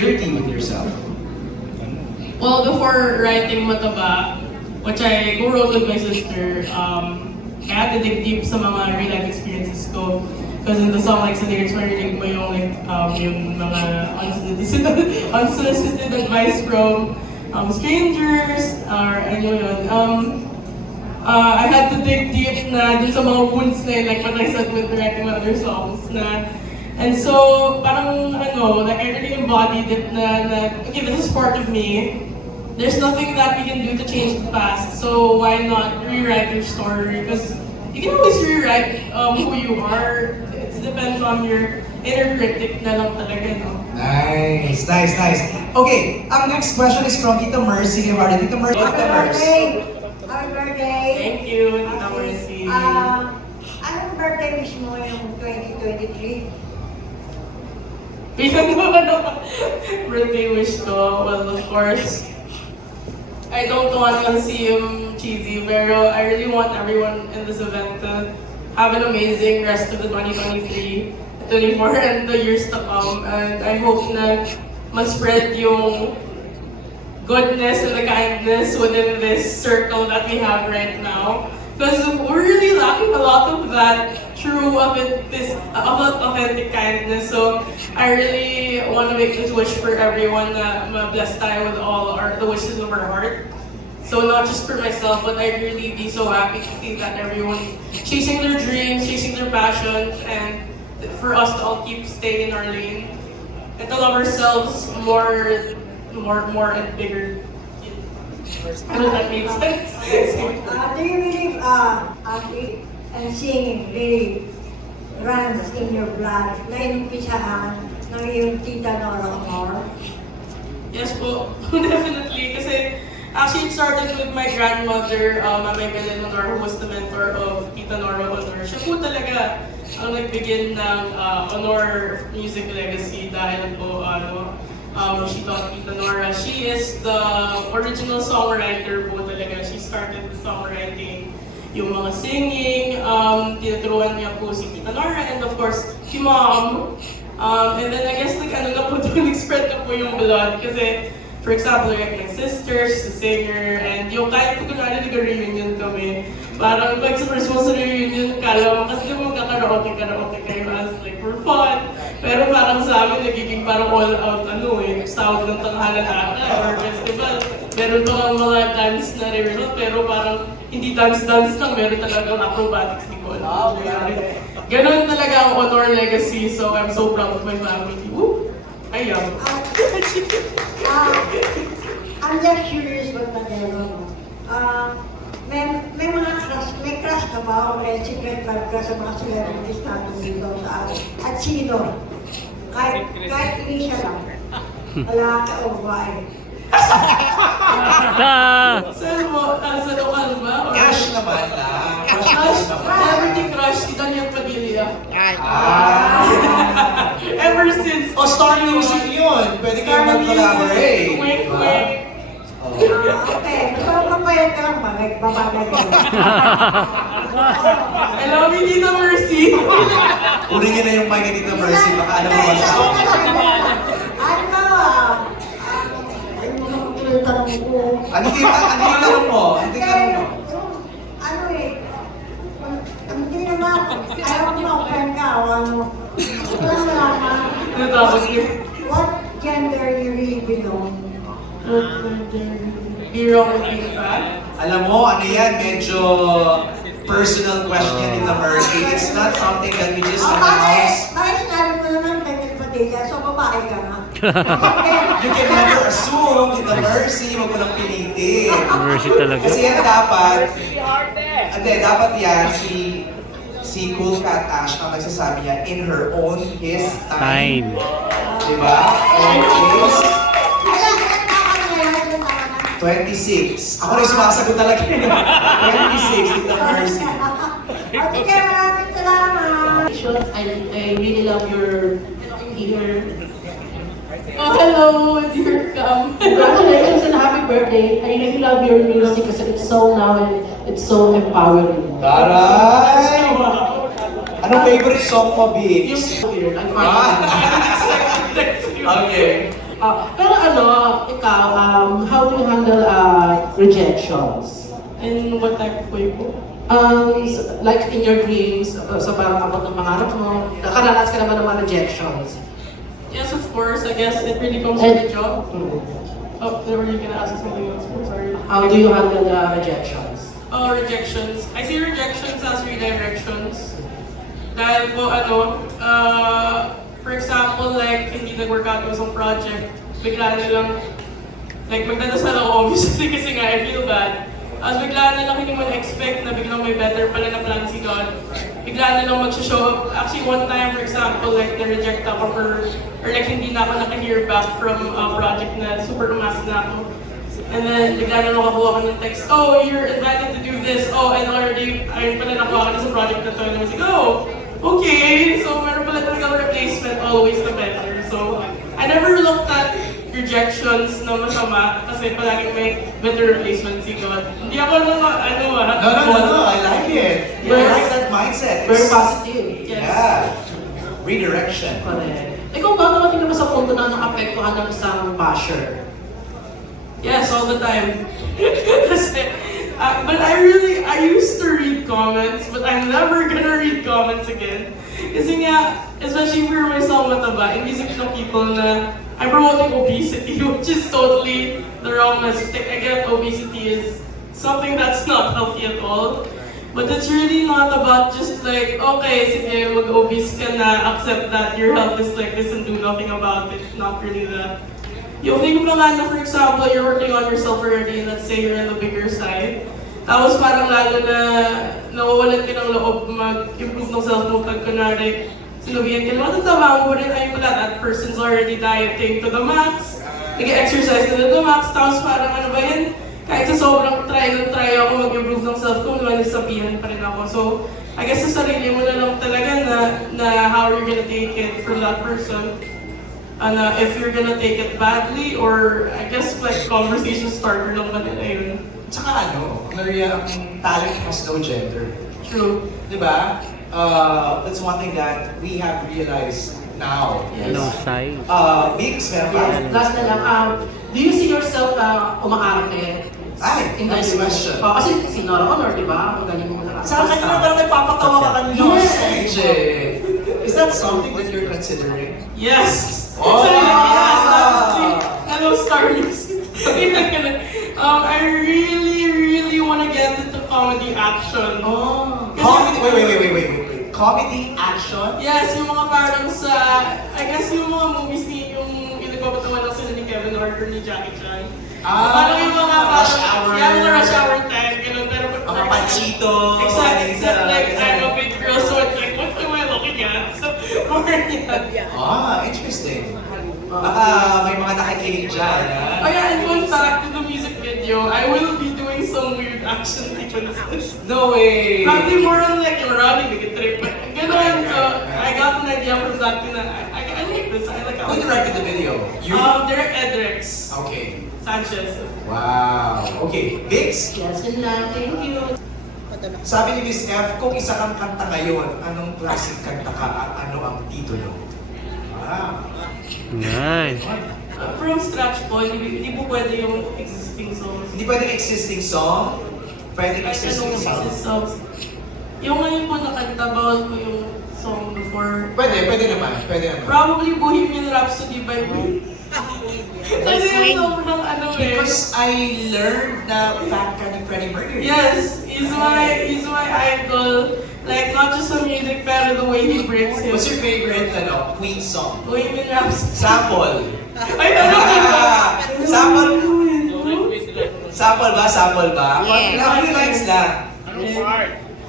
security with yourself? Well, before writing Mataba, which I co-wrote with my sister, I had to dig deep sa mga real life experiences ko. Because in the song, like, sa lyrics, marinig mo yung, like, yung mga unsolicited advice from strangers, or ano yun. I had to dig deep na dun sa mga wounds na yun, like what I said with writing my other songs na. And so, parang ano, like I really embodied it na okay, this is part of me. There's nothing that we can do to change the past, so why not rewrite your story? Because you can always rewrite who you are. It depends on your inner critic na lang talaga, no? Nice, nice, nice. Okay, ang next question is from Tita Mercy. Tita Mercy. Happy birthday! Happy birthday! Thank you, Tita Mercy. Anong birthday wish mo yung 2023? Bilang mo ano, birthday wish ko, well, of course, I don't want to seem cheesy, pero I really want everyone in this event to have an amazing rest of the 2023, 24, and the years to come. And I hope na ma-spread yung goodness and the kindness within this circle that we have right now. Because we're really lacking a lot of that true authentic kindness. So I really want to make this wish for everyone na ma-bless tayo with all the wishes of our heart. So not just for myself, but I'd really be so happy to see that everyone chasing their dreams, chasing their passions, and for us to all keep staying in our lane and to love ourselves more and bigger. I don't know if that makes sense. Do you believe acting and singing really runs in your blood? Na-inumpisahan ng iyong tita Nora Amor? Yes po, definitely. Kasi actually it started with my grandmother, Mama Evelyn Honor, who was the mentor of Tita Nora Honor. Siya po talaga ang nagbigay ng Honor music legacy dahil po she taught Tita Nora. She is the original songwriter po talaga. She started the songwriting, yung mga singing, tinuturuan niya po si Tita Nora and of course si Mom. And then I guess ano na po nag-spread na po yung blood kasi for example, like my sister, she's a singer, and yung kahit po kunwari nag-reunion kami, parang pag sa Christmas reunion, kala mo, kasi di mo karaoke kayo as like for fun. Pero parang sa amin, nagiging parang all out sahod ng tanghalan ata or festival. Meron pa ang mga dance na rehearsal, pero parang hindi dance-dance lang, meron talagang acrobatics ni Cole. Ganun talaga ang Honor legacy, so I'm so proud of my family. Woo! Ayaw. I'm just curious what Padilla. May mga crush ka ba o may secret love ka sa mga celebrities natin dito sa atin? At sino? Kahit hindi siya lang. Wala ka o babae. Saan mo? Sa lokal ba? Cash naman lang. Crush? Celebrity crush, si Daniel Padilla. Ever since. O, Star Music yun. Pwede kayo mag-collaborate. Wink, wink. Okay, magpapayag ka lang ba? Babagay ka lang. I love you, Tita Mercy. Kunin niyo na yung mic ni Tita Mercy. Baka alam mo ba siya? Yung tanong ko. Ano yung tanong mo? Ano yung tanong mo? Ano hindi naman, ayaw ko ma-open ka o ano. Wala malaman. Natapos niyo. What gender you really belong? Be wrong with being fat. Alam mo, ano yan? Medyo personal question ni Tita Mercy. It's not something that we just announce. Bakit sinabi ko naman Daniel Padilla, so babae ka nga. You can never assume, Tita Mercy, wag mo nang pilitin. Mercy talaga. Kasi yan dapat, dapat yan, si Cool Cat Ash ang nagsasabi niya in her own, his time. Diba? Own his 26. Ako na yung sumasagot talaga. 26, Tita Mercy. Okay, maraming salamat. I really love your Oh, hello, dear come. congratulations and happy birthday. I really love your music because it's so now and it's so empowering. Taray! Anong favorite song mo, Bix? Weird. I'm Ah. Okay. Pero ano, ikaw, how do you handle rejections? In what type of way po? Like in your dreams, sa parang abot ng pangarap mo, nakaranas ka naman ng mga rejections. Yes, of course. I guess it really comes with the job. Mm. Oh, they were gonna ask something else. I'm sorry. How do you handle the rejections? Oh, rejections. I see rejections as redirections. Dahil po, for example, like, hindi nag-work out yung isang project, bigla na lang, like, magdadasal ako obviously kasi nga, I feel bad. Bigla na lang hindi mo na-expect na biglang may better pala na plan si God. Bigla na lang mag-show up. Actually, one time, for example, like, na-reject ako or like, hindi na ako naka-hear back from a project na super umasa na ako. And then, bigla na nakakuha ko ng text, oh, you're invited to do this. Oh, and already, ayun pala nakuha ko na sa project na to. And I was like, oh, okay. So, meron pala talaga replacement, always the better. So, I never looked at rejections na masama kasi palaging may better replacement si God. Hindi ako No, I like it. I like that mindset. Very positive. Yes. Yeah. Redirection. Correct. Ikaw ba dumating naman sa punto na nakapektuhan ng isang basher? Yes, all the time. But I used to read comments, but I'm never gonna read comments again. Kasi nga, especially for myself mataba, inisip ng people na I'm promoting obesity, which is totally the wrong message. Like, I get obesity is something that's not healthy at all. But it's really not about just like, okay, sige, mag-obese ka na, accept that your health is like this and do nothing about it. It's not really that. Yung think mo nga na, for example, you're working on yourself already and let's say you're in the bigger side. Tapos parang lalo na nawawalan ka ng loob mag-improve ng self mo pag kunwari sinubihan ka naman, tama mo rin, ayun pala, that person's already dieting to the max, nag-exercise na to the max, tapos parang ano ba yan, kahit sa sobrang try ako mag-improve ng self ko, naman nasabihan pa rin ako. So, I guess sa sarili mo na lang talaga na how you're gonna take it from that person. And if you're gonna take it badly, or I guess like conversation starter lang ba nila yun. Tsaka Maria, ang talent has no gender. True. Diba? That's one thing that we have realized now. Yes. No size. Biggs, meron ba? Yes, last na lang. Do you see yourself umaarte? Ay, nice question. Kasi si Nora Honor, di ba? Ang galing mo na. Sa akin naman parang nagpapatawa ka kanina. Yes. Is that something that you're considering? Yes! Oh! So, yes, actually, hello Star News. I really want to get into comedy action. Oh. Kasi- Comedy, wait. Comedy action? Yes, yung mga parang sa, I guess yung mga movies ni, yung pinagpapatawan lang sila ni Kevin Hart or ni Jackie Chan. Parang yung mga Rush Hour. Yeah, mga rush hour time, ganun. Pero Mga panchito. Except like, I'm a big girl, so it's like, what am I looking at? So, more yan. Interesting. Baka may mga nakikinig dyan, ha? Oh yeah, and fun fact, in the music video, I will be doing some weird action sequences. No way! Probably more on like yung running, like a trip. Ganun, so I got an idea from that na I like this, I like how Who directed the video? You? Derek Edricks Okay. Sanchez. Wow. Okay, Biggs? Yes, yun lang. Thank you. Sabi ni Miss F, kung isa kang kanta ngayon, anong klaseng kanta ka at ano ang titulo? Wow. Nice. From scratch po, hindi po pwede yung existing songs. Hindi pwedeng existing song? Pwedeng Kahit existing anong song? existing songs. Yung ngayon po nakanta, bawal ko yung song before. Pwede naman. Probably Bohemian Rhapsody by Queen. Kasi yung sobrang Because I learned na fat ka ni Freddie Mercury. Yes, he's my idol. Like, not just sa music, pero the way he breaks it. What's your favorite Queen song? Bohemian Rhapsody. Sample. Ay, ano ba? Sample. Sample ba? Yes. How many lines na?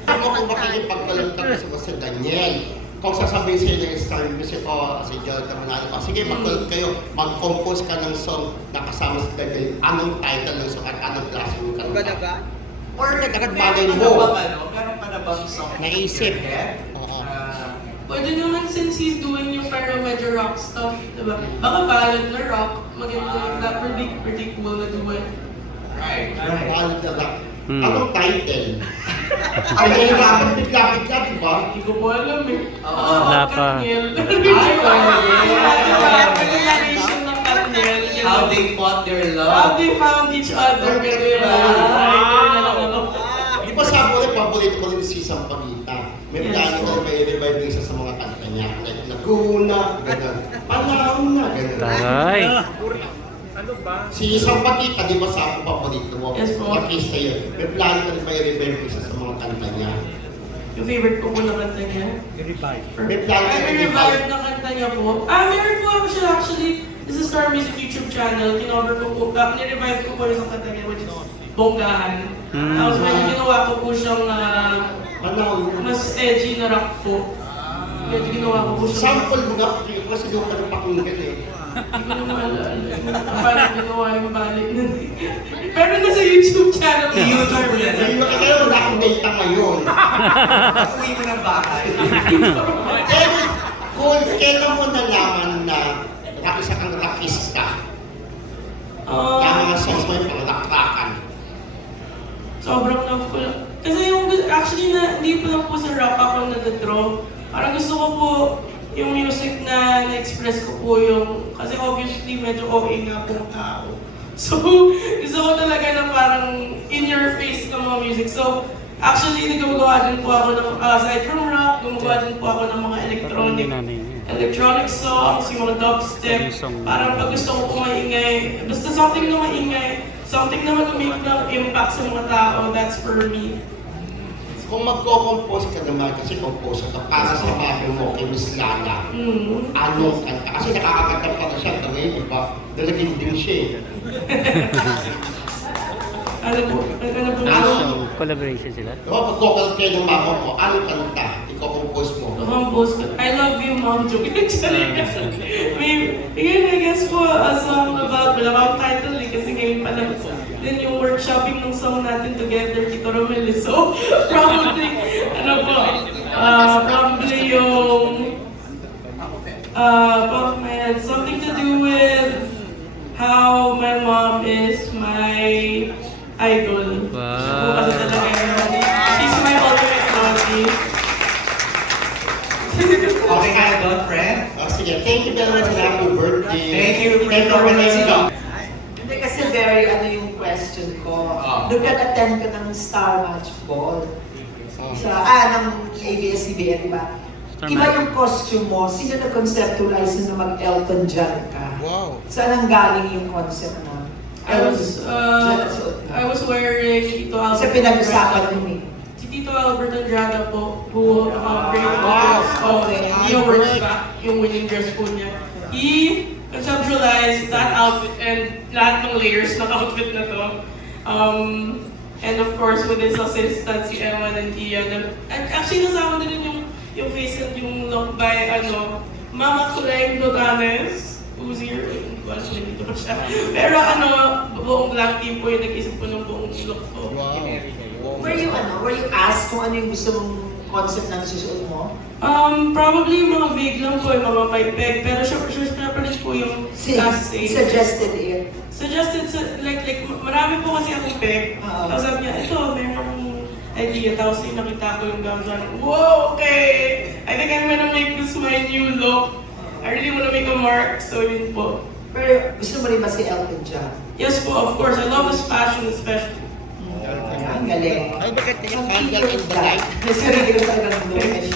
Ako kung makikipagkalang kami sa si Daniel. Kung sasabihin sa'yo ng star music o si Jonathan Manalo, sige magkulat kayo, mag-compose ka ng song na kasama si Daniel. Anong title ng song at anong klase ng kanta? Or agad bagay mo. Meron ka na bang song? Naisip. Oo. Pwede naman since he's doing yung parang medyo rock stuff, diba? Baka ballad na rock, maganda yung that would be pretty cool na do it. Right. Ballad na rock. Anong title? Ay, nahihirapan bigla-bigla, di ba? Hindi ko po alam eh. Oo. Wala pa. Katniel. Ay, Narration ng Katniel. How they fought their How love. they found each other. Diba? Di ba sabi mo rin, paborito mo rin si Sampaguita. May Yes. plano na may revive ng isa sa mga kanta niya. Like Laguna, gano'n. Panahon na, gano'n. Taray. Si Sampaguita, di ba sabi mo paborito mo? Yes po. Artista yun. May plano ka rin may revive ng isa sa mga kanta niya. Yung favorite ko po na kanta niya. May plano ka May rin revive na kanta niya po. Meron po ako siya actually. This is Star Music YouTube channel. Kinover ko po. Ni-revive ko po yung kanta niya, which is Bonggahan. Tapos medyo ginawa ko po siyang Panahon. mas edgy na rock po. Medyo ginawa ko po siyang Sample mo nga, kasi doon ka rin pakinggan eh. hindi ko na maalala. Parang ginawa yung balik na. Pero nasa YouTube channel. Sa YouTube mo yan. Kaya wala akong data ngayon. Uwi mo ng bahay. Eh, kung kailan mo nalaman na isa kang rockista, yung mga songs mo yung pang-rock-rockan. Sobrang love ko lang. Kasi yung, actually, hindi pa lang po sa rock ako nag-draw. Parang gusto ko po yung music na na-express ko po yung, kasi obviously medyo okay nga po ang tao. So, gusto ko talaga na parang in your face ng mga music. So, actually, gumagawa din po ako ng, aside from rock, gumagawa din po ako ng mga electronic songs, yung mga dubstep. Parang pag gusto ko po maingay, basta something na maingay, something na mag-make ng impact sa mga tao, that's for me. Kung magko-compose ka naman, kasi composer ka, para sa mami mo kay Miss Lala, anong kanta? Kasi nakakakanta pa na siya, ngayon, di ba? Dalagin din siya eh. Ano po? Collaboration sila. Diba, pag-vocal kayo ng mama mo, anong kanta? Iko-compose mo. Compose ko. I love you, mom. Joke. Actually, again, I guess po, a song about, wala akong title eh, kasi ngayon pa lang. Then yung workshopping ng song natin together, Tito Romel. So, probably, probably yung, off my head, something to do with how my mom is my idol. Wow. Kasi talaga yun. She's my ultimate naughty. Okay ka na doon, friend? Sige, thank you very much and happy birthday. Thank you, friend Robert. Sige. Hindi kasi very yung question ko. Doon ka attend ka ng Star Match Ball. Ng ABS-CBN, di ba? Iba yung costume mo. Sino na-conceptualize na mag-Elton John ka? Wow. Saan ang galing yung concept mo? I was wearing Tito Albert. Kasi pinag-usapan mo eh. Si Tito Albert Andrada po, who created the dress of Neo Works Back, yung winning dress po niya. He conceptualized that outfit and lahat ng layers ng outfit na to. And of course, with his assistant, si Eman and Ian. And actually, nasama na rin yung face and yung look by, Mama Kuleng Lotanes, who's here. Dito pa siya. Pero buong black team po yung nag-isip po ng buong look ko. Wow. Were you asked kung ano yung gusto mong concept ng susuot mo? Probably mga vague lang po, yung mga may peg. Pero sure pa rin po yung last say. Suggested it. Suggested, like, marami po kasi akong peg. Tapos sabi niya, ito, meron akong idea. Tapos yung nakita ko yung gamsan. Whoa, okay! I think I'm gonna make this my new look. I really wanna make a mark, so yun po. Pero gusto mo rin ba si Elton John? Yes po, of course. I love his fashion especially. Ang galing. Ay, bakit yung candle in the light? May sarili ko talaga ng look and